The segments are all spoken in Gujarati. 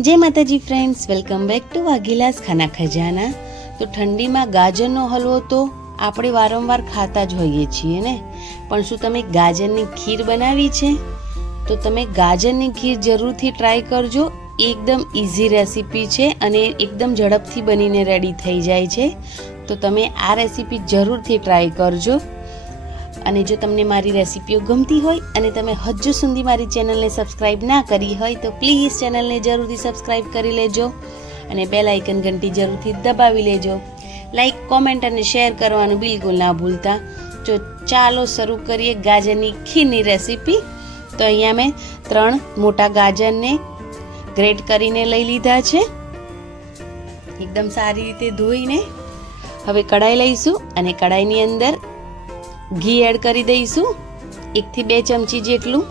જય માતાજી ફ્રેન્ડ્સ વેલકમ બેક ટુ વાઘીલાસ ખાના ખજાના. તો ઠંડીમાં ગાજરનો હલવો તો આપણે વારંવાર ખાતા જ હોઈએ છીએ ને? પણ શું તમે ગાજરની ખીર બનાવી છે? તો તમે ગાજરની ખીર જરૂરથી ટ્રાય કરજો. એકદમ ઇઝી રેસીપી છે અને એકદમ ઝડપથી બનીને રેડી થઈ જાય છે. તો તમે આ રેસીપી જરૂરથી ટ્રાય કરજો. અને જો તમને મારી રેસિપીઓ ગમતી હોય અને તમે હજુ સુધી મારી ચેનલને સબસ્ક્રાઇબ ના કરી હોય તો પ્લીઝ ચેનલને જરૂરથી સબસ્ક્રાઇબ કરી લેજો અને બેલ આઇકન ઘંટી જરૂરથી દબાવી લેજો. લાઇક કોમેન્ટ અને શેર કરવાનું બિલકુલ ના ભૂલતા. જો ચાલો શરૂ કરીએ ગાજરની ખીરની રેસીપી. તો અહીંયા મેં ત્રણ મોટા ગાજરને ગ્રેટ કરીને લઈ લીધા છે. એકદમ સારી રીતે ધોઈને હવે કડાઈ લઈશું અને કઢાઈની અંદર ઘી એડ કરી દઈશું, એકથી બે ચમચી જેટલું.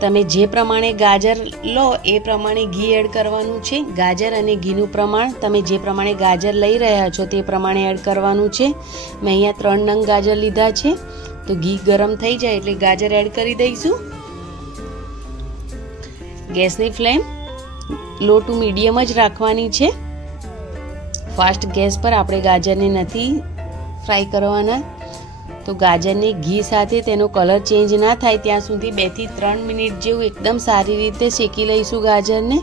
તમે જે પ્રમાણે ગાજર લો, એ પ્રમાણે ઘી એડ કરવાનું છે. ગાજર અને ઘીનું પ્રમાણ તમે જે પ્રમાણે ગાજર લઈ રહ્યા છો, તે પ્રમાણે એડ કરવાનું છે. મેં અહીંયા ત્રણ નંગ ગાજર લીધા છે. તો ઘી ગરમ થઈ જાય એટલે ગાજર એડ કરી દઈશું. ગેસની ફ્લેમ લો ટુ મીડિયમ જ રાખવાની છે. ફાસ્ટ ગેસ પર આપણે ગાજરને નથી ફ્રાય કરવાના. તો ગાજરને ઘી સાથે તેનો કલર ચેન્જ ના થાય ત્યાં સુધી બેથી ત્રણ મિનિટ જેવું એકદમ સારી રીતે શેકી લઈશું ગાજરને.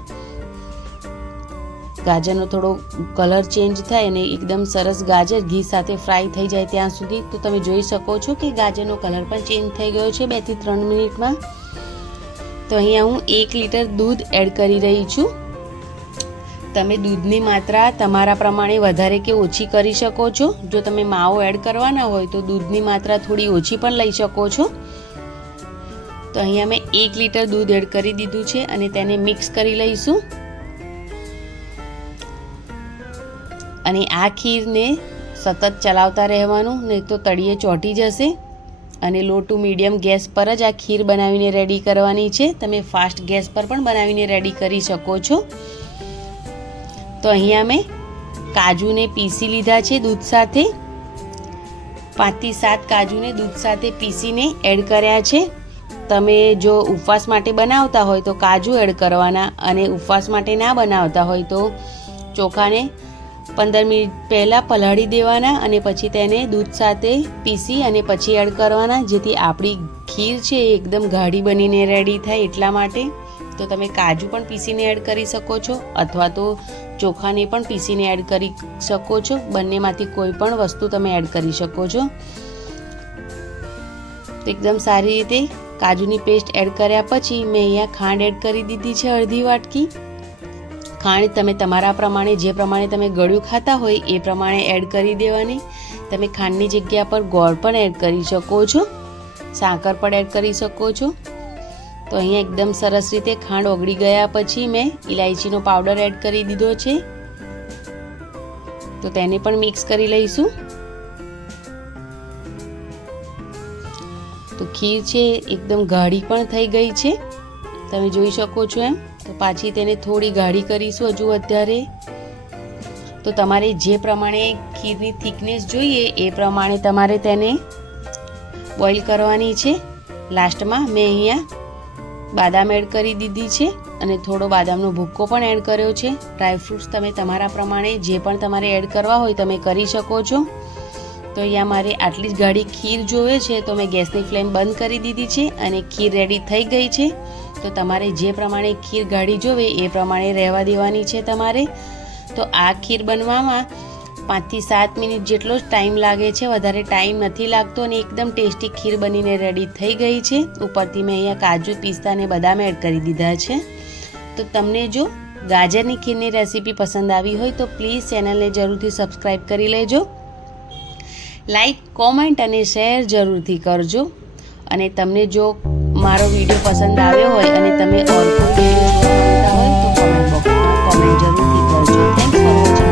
ગાજરનો થોડો કલર ચેન્જ થાય અને એકદમ સરસ ગાજર ઘી સાથે ફ્રાય થઈ જાય ત્યાં સુધી. તો તમે જોઈ શકો છો કે ગાજરનો કલર પણ ચેન્જ થઈ ગયો છે બેથી ત્રણ મિનિટમાં. તો અહીંયા હું એક લીટર દૂધ એડ કરી રહી છું. તમે દૂધની માત્રા તમારા પ્રમાણે વધારે કે ઓછી કરી શકો છો? જો તમે માવો એડ કરવાના હોય તો દૂધની માત્રા થોડી ઓછી પણ લઈ શકો છો. તો અહીંયા મેં એક લીટર દૂધ એડ કરી દીધું છે અને તેને મિક્સ કરી લઈશું. અને આ ખીરને સતત ચલાવતા રહેવાનું, નહીં તો તળિયે ચોંટી જશે. અને લો ટુ મીડિયમ ગેસ પર જ આ ખીર બનાવીને રેડી કરવાની છે. તમે ફાસ્ટ ગેસ પર પણ બનાવીને રેડી કરી શકો છો. તો અહીંયા મેં કાજુને પીસી લીધા છે દૂધ સાથે. પાંચથી સાત કાજુને દૂધ સાથે પીસીને એડ કર્યા છે. તમે જો ઉપવાસ માટે બનાવતા હોય તો કાજુ એડ કરવાના અને ઉપવાસ માટે ના બનાવતા હોય તો ચોખાને પંદર મિનિટ પહેલાં પલાળી દેવાના અને પછી તેને દૂધ સાથે પીસી અને પછી એડ કરવાના. જેથી આપણી ખીર છે એ એકદમ ગાઢી બનીને રેડી થાય એટલા માટે. તો તમે કાજુ પણ પીસીને એડ કરી શકો છો. અથવા તો ચોખાને પણ પીસીને એડ કરી શકો છો. બંનેમાંથી કોઈ પણ વસ્તુ તમે એડ કરી શકો છો. એકદમ સારી રીતે કાજુની પેસ્ટ એડ કર્યા પછી મેં અહીંયા ખાંડ એડ કરી દીધી છે અડધી વાટકી. ખાંડ તમે તમારા પ્રમાણે, જે પ્રમાણે તમે ગળ્યું ખાતા હોય એ પ્રમાણે એડ કરી દેવાની. તમે ખાંડની જગ્યા પર ગોળ પણ એડ કરી શકો છો. સાકર પણ એડ કરી શકો છો. તો અહીંયા એકદમ સરસ રીતે ખાંડ ઓગળી ગયા પછી મેં ઇલાયચીનો પાવડર એડ કરી દીધો છે. તો તેને પણ મિક્સ કરી લઈશું. તો ખીર છે, એકદમ ગાઢી પણ થઈ ગઈ છે. તમે જોઈ શકો છો એમ. તો પાછી તેને થોડી ગાઢી કરીશું હજુ અત્યારે. તો તમારે જે પ્રમાણે ખીરની થિકનેસ જોઈએ એ પ્રમાણે તમારે તેને બોઇલ કરવાની છે. લાસ્ટમાં મેં અહીંયા બાદામ એડ કરી દીધી છે અને થોડો બાદામનો ભૂક્કો પણ એડ કર્યો છે. ડ્રાયફ્રૂટ્સ તમે તમારા પ્રમાણે જે પણ તમારે એડ કરવા હોય તમે કરી શકો છો. તો અહીંયા મારે આટલી જ ગાડી ખીર જોવે છે તો મેં ગેસની ફ્લેમ બંધ કરી દીધી છે અને ખીર રેડી થઈ ગઈ છે. તો તમારે જે પ્રમાણે ખીર ગાડી જોવે એ પ્રમાણે રહેવા દેવાની છે તમારે. તો આ ખીર બનવામાં પાંચથી સાત મિનિટ જેટલો જ ટાઈમ લાગે છે. વધારે ટાઈમ નથી લાગતો અને એકદમ ટેસ્ટી ખીર બનીને રેડી થઈ ગઈ છે. ઉપરથી મેં અહીંયા કાજુ, પિસ્તા અને બદામ એડ કરી દીધા છે. તો તમને જો ગાજરની ખીરની રેસીપી પસંદ આવી હોય તો પ્લીઝ ચેનલને જરૂરથી સબસ્ક્રાઈબ કરી લેજો. લાઈક કોમેન્ટ અને શેર જરૂરથી કરજો. અને તમને જો મારો વીડિયો પસંદ આવ્યો હોય અને તમે ઓર કોઈ વીડિયો જોવા માંગતા હોય તો કોમેન્ટ બોક્સમાં કોમેન્ટ જરૂરથી કરજો. Thanks for watching